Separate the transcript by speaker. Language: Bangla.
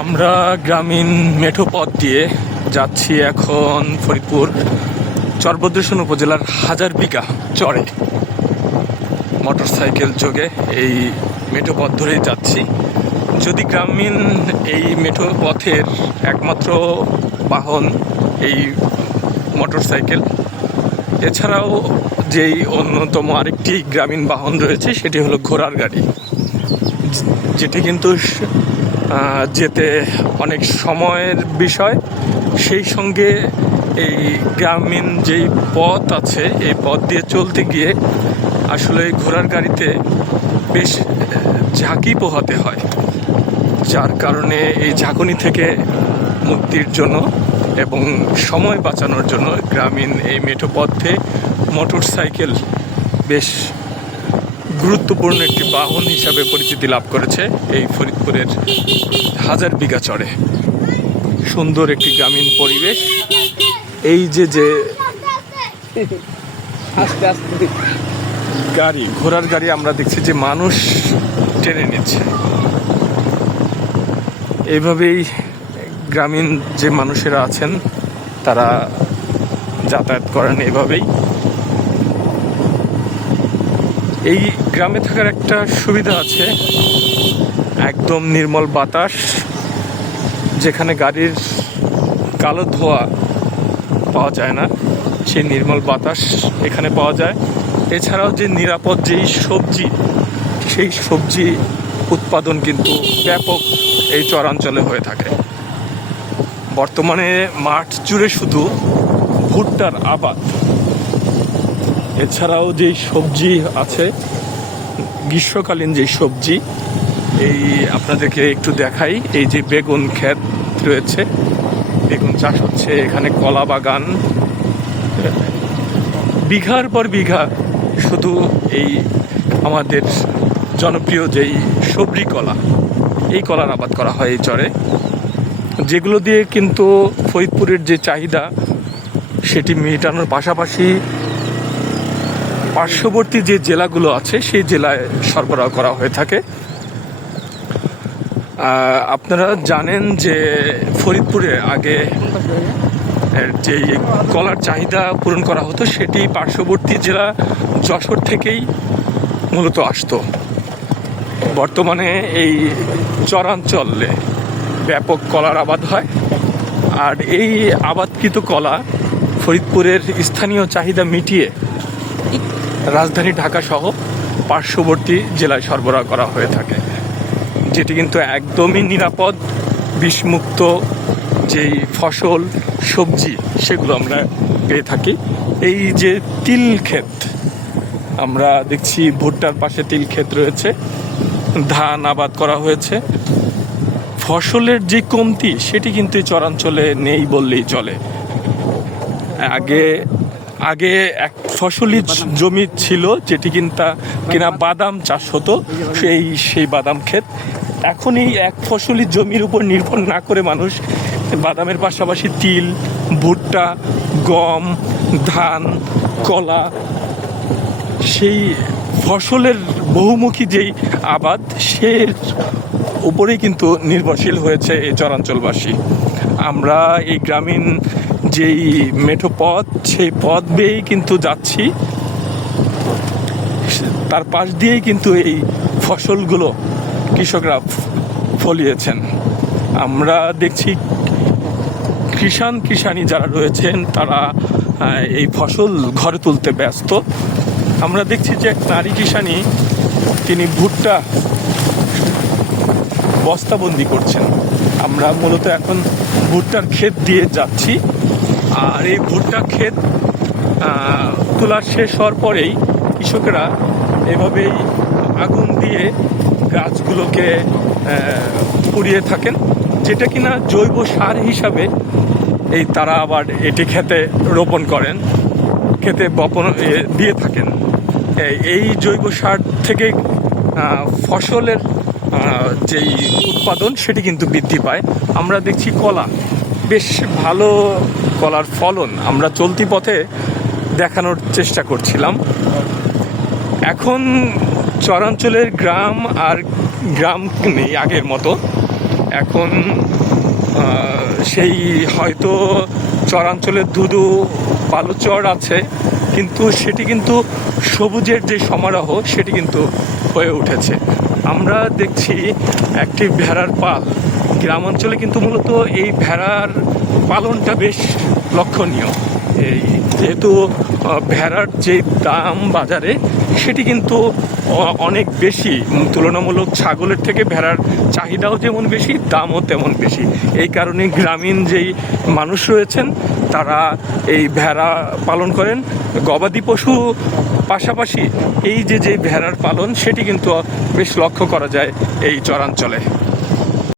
Speaker 1: আমরা গ্রামীণ মেঠো পথ দিয়ে যাচ্ছি এখন ফরিদপুর চরভদ্রেশন উপজেলার হাজার বিঘা চরে। মোটর সাইকেল যোগে এই মেঠো পথ ধরেই যাচ্ছি। যদি গ্রামীণ এই মেঠো পথের একমাত্র বাহন এই মোটর সাইকেল এছাড়াও যেই অন্যতম আরেকটি গ্রামীণ বাহন রয়েছে, সেটি হলো ঘোড়ার গাড়ি। যেটি কিন্তু যেতে অনেক সময়ের বিষয়। সেই সঙ্গে এই গ্রামীণ যেই পথ আছে, এই পথ দিয়ে চলতে গিয়ে আসলে ঘোড়ার গাড়িতে বেশ ঝাঁকি পোহাতে হয়। যার কারণে এই ঝাঁকুনি থেকে মুক্তির জন্য এবং সময় বাঁচানোর জন্য গ্রামীণ এই মেঠো পথে মোটর সাইকেল বেশ গুরুত্বপূর্ণ একটি বাহন হিসাবে পরিচিতি লাভ করেছে এই ফরিদপুরের হাজার বিঘা চড়ে সুন্দর একটি গ্রামীণ পরিবেশ। এই যে যে
Speaker 2: আস্তে আস্তে
Speaker 1: গাড়ি ঘোড়ার গাড়ি আমরা দেখছি যে মানুষ টেনে নিচ্ছে। এইভাবেই গ্রামীণ যে মানুষেরা আছেন তারা যাতায়াত করেন এভাবেই এই গ্রামে থাকার একটা সুবিধা আছে। একদম নির্মল বাতাস, যেখানে গাড়ির কালো ধোয়া পাওয়া যায় না, সেই নির্মল বাতাস এখানে পাওয়া যায়। এছাড়াও যে নিরাপদ যেই সবজি, সেই সবজি উৎপাদন কিন্তু ব্যাপক এই চরাঞ্চলে হয়ে থাকে। বর্তমানে মাঠ জুড়ে শুধু ভুট্টার আবাদ। এছাড়াও যেই সবজি আছে, গ্রীষ্মকালীন যে সবজি, এই আপনাদেরকে একটু দেখাই, এই যে বেগুন ক্ষেত রয়েছে, বেগুন চাষ হচ্ছে, এখানে কলা বাগান। বিঘার পর বিঘা শুধু এই আমাদের জনপ্রিয় যেই সবরি কলা, এই কলার আবাদ করা হয় এই চরে। যেগুলো দিয়ে কিন্তু ফরিদপুরের যে চাহিদা, সেটি মেটানোর পাশাপাশি পার্শ্ববর্তী যে জেলাগুলো আছে, সেই জেলায় সরবরাহ করা হয়ে থাকে। আপনারা জানেন যে ফরিদপুরে আগে যে কলার চাহিদা পূরণ করা হতো, সেটি পার্শ্ববর্তী জেলা যশোর থেকেই মূলত আসতো। বর্তমানে এই চরাঞ্চলে ব্যাপক কলার আবাদ হয়। আর এই আবাদকৃত কলা ফরিদপুরের স্থানীয় চাহিদা মিটিয়ে রাজধানী ঢাকা সহ পার্শ্ববর্তী জেলায় সরবরাহ করা হয়ে থাকে, যেটি কিন্তু একদমই নিরাপদ, বিষমুক্ত যেই ফসল, সবজি, সেগুলো আমরা পেয়ে থাকি। এই যে তিল ক্ষেত, আমরা দেখছি ভুট্টার পাশে তিল ক্ষেত রয়েছে, ধান আবাদ করা হয়েছে। ফসলের যে কমতি, সেটি কিন্তু চরাঞ্চলে নেই বললেই চলে। আগে আগে এক ফসলি জমি ছিল, যেটি কিনা কিনা বাদাম চাষ হতো, সেই সেই বাদাম ক্ষেত। এখন এই এক ফসলি জমির উপর নির্ভর না করে মানুষ বাদামের পাশাপাশি তিল, ভুট্টা, গম, ধান, কলা, সেই ফসলের বহুমুখী যেই আবাদ সে উপরেই কিন্তু নির্ভরশীল হয়েছে এই চরাঞ্চলবাসী। আমরা এই গ্রামীণ যেই মেঠো পথ, সেই পথ বেয়েই কিন্তু যাচ্ছি। তার পাশ দিয়েই কিন্তু এই ফসলগুলো কৃষকরা ফলিয়েছেন। আমরা দেখছি কৃষাণ কৃষানি যারা রয়েছেন, তারা এই ফসল ঘরে তুলতে ব্যস্ত। আমরা দেখছি যে এক নারী কৃষানি তিনি ভুট্টা বস্তাবন্দি করছেন। আমরা মূলত এখন ভুট্টার ক্ষেত দিয়ে যাচ্ছি। আর এই ভুট্টা ক্ষেত তোলার শেষ হওয়ার পরেই কৃষকেরা এভাবেই আগুন দিয়ে গাছগুলোকে পুড়িয়ে থাকেন। যেটা কিনা জৈব সার হিসাবে এই তারা আবার এটি খেতে রোপণ করেন, খেতে বপন দিয়ে থাকেন। এই- জৈব সার থেকে ফসলের যেই উৎপাদন সেটি কিন্তু বৃদ্ধি পায়। আমরা দেখছি কলা। বেশ ভালো কলার ফলন আমরা চলতি পথে দেখানোর চেষ্টা করছিলাম। এখন চরাঞ্চলের গ্রাম আর গ্রাম নেই আগের মতো। এখন সেই হয়তো চরাঞ্চলের ধুধু বালুচর আছে, কিন্তু সেটি কিন্তু সবুজের যে সমারোহ সেটি কিন্তু হয়ে উঠেছে। আমরা দেখছি একটি ভেড়ার পাল। গ্রাম অঞ্চলে কিন্তু মূলত এই ভেড়ার পালনটা বেশ লক্ষণীয়। যেহেতু ভেড়ার যে দাম বাজারে, সেটি কিন্তু অনেক বেশি। তুলনামূলক ছাগলের থেকে ভেড়ার চাহিদাও যেমন বেশি, দামও তেমন বেশি। এই কারণে গ্রামীণ যেই মানুষ রয়েছেন, তারা এই ভেড়া পালন করেন। গবাদি পশু পাশাপাশি এই যে যে ভেড়ার পালন, সেটি কিন্তু বেশ লক্ষ্য করা যায় এই চরাঞ্চলে।